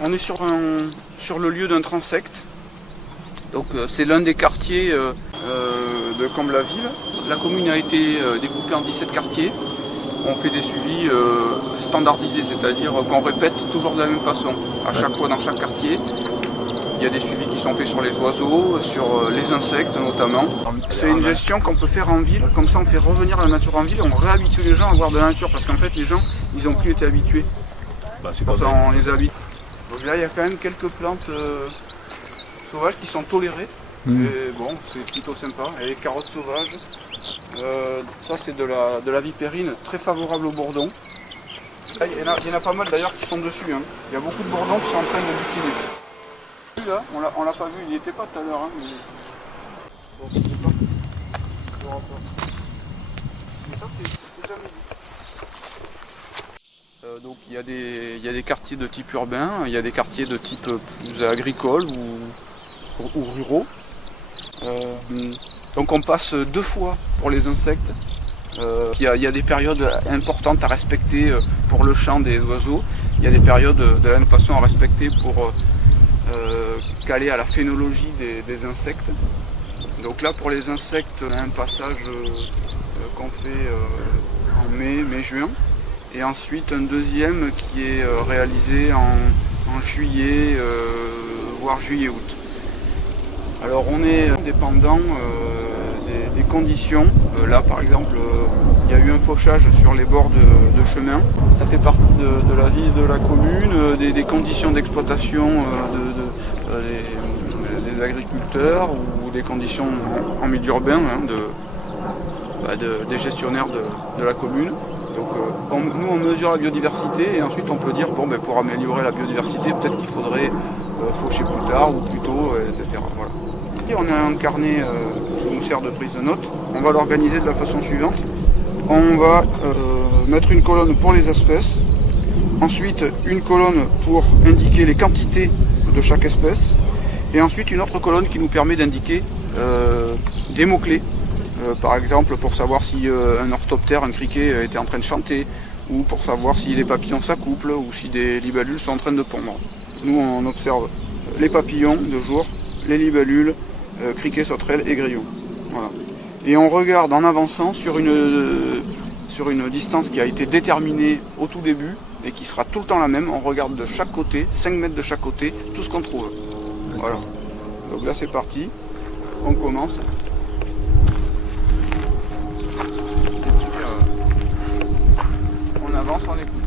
On est sur le lieu d'un transect. Donc c'est l'un des quartiers de Comble-la-Ville. La commune a été découpée en 17 quartiers. On fait des suivis standardisés, c'est-à-dire qu'on répète toujours de la même façon. À chaque fois dans chaque quartier, il y a des suivis qui sont faits sur les oiseaux, sur les insectes notamment. C'est une gestion qu'on peut faire en ville, comme ça on fait revenir la nature en ville, on réhabitue les gens à voir de la nature, parce qu'en fait les gens, ils n'ont plus été habitués. C'est pour ça on les habite. Donc là il y a quand même quelques plantes sauvages qui sont tolérées. Et bon, c'est plutôt sympa. Et les carottes sauvages, ça c'est de la vipérine très favorable au bourdon. Là, il y en a pas mal d'ailleurs qui sont dessus. Hein. Il y a beaucoup de bourdons qui sont en train de butiner. Là, on l'a pas vu, il n'y était pas tout à l'heure. Hein, mais... bon, je sais pas. Mais ça c'est jamais vu. Donc il y a des quartiers de type urbain, il y a des quartiers de type plus agricole ou ruraux. Donc on passe 2 fois pour les insectes. Il y a des périodes importantes à respecter pour le chant des oiseaux. Il y a des périodes de la même façon à respecter pour caler à la phénologie des insectes. Donc là pour les insectes, on a un passage qu'on fait en mai-juin. Et ensuite un deuxième qui est réalisé en juillet, voire juillet-août. Alors on est dépendant des conditions. Là par exemple, il y a eu un fauchage sur les bords de chemin. Ça fait partie de la vie de la commune, des conditions d'exploitation des agriculteurs ou des conditions en milieu urbain hein, des gestionnaires de la commune. Donc nous on mesure la biodiversité et ensuite on peut dire bon, pour améliorer la biodiversité peut-être qu'il faudrait faucher plus tard ou plus tôt, etc. Voilà. Ici on a un carnet qui nous sert de prise de notes. On va l'organiser de la façon suivante. On va mettre une colonne pour les espèces, ensuite une colonne pour indiquer les quantités de chaque espèce, et ensuite une autre colonne qui nous permet d'indiquer des mots-clés. Par exemple pour savoir si un orthoptère, un criquet était en train de chanter, ou pour savoir si les papillons s'accouplent, ou si des libellules sont en train de pondre. Nous on observe les papillons de jour, les libellules, criquets, sauterelles et grillons. Voilà. Et on regarde en avançant sur une distance qui a été déterminée au tout début et qui sera tout le temps la même. On regarde de chaque côté, 5 mètres de chaque côté, tout ce qu'on trouve. Voilà. Donc là c'est parti, on commence. On avance, on écoute.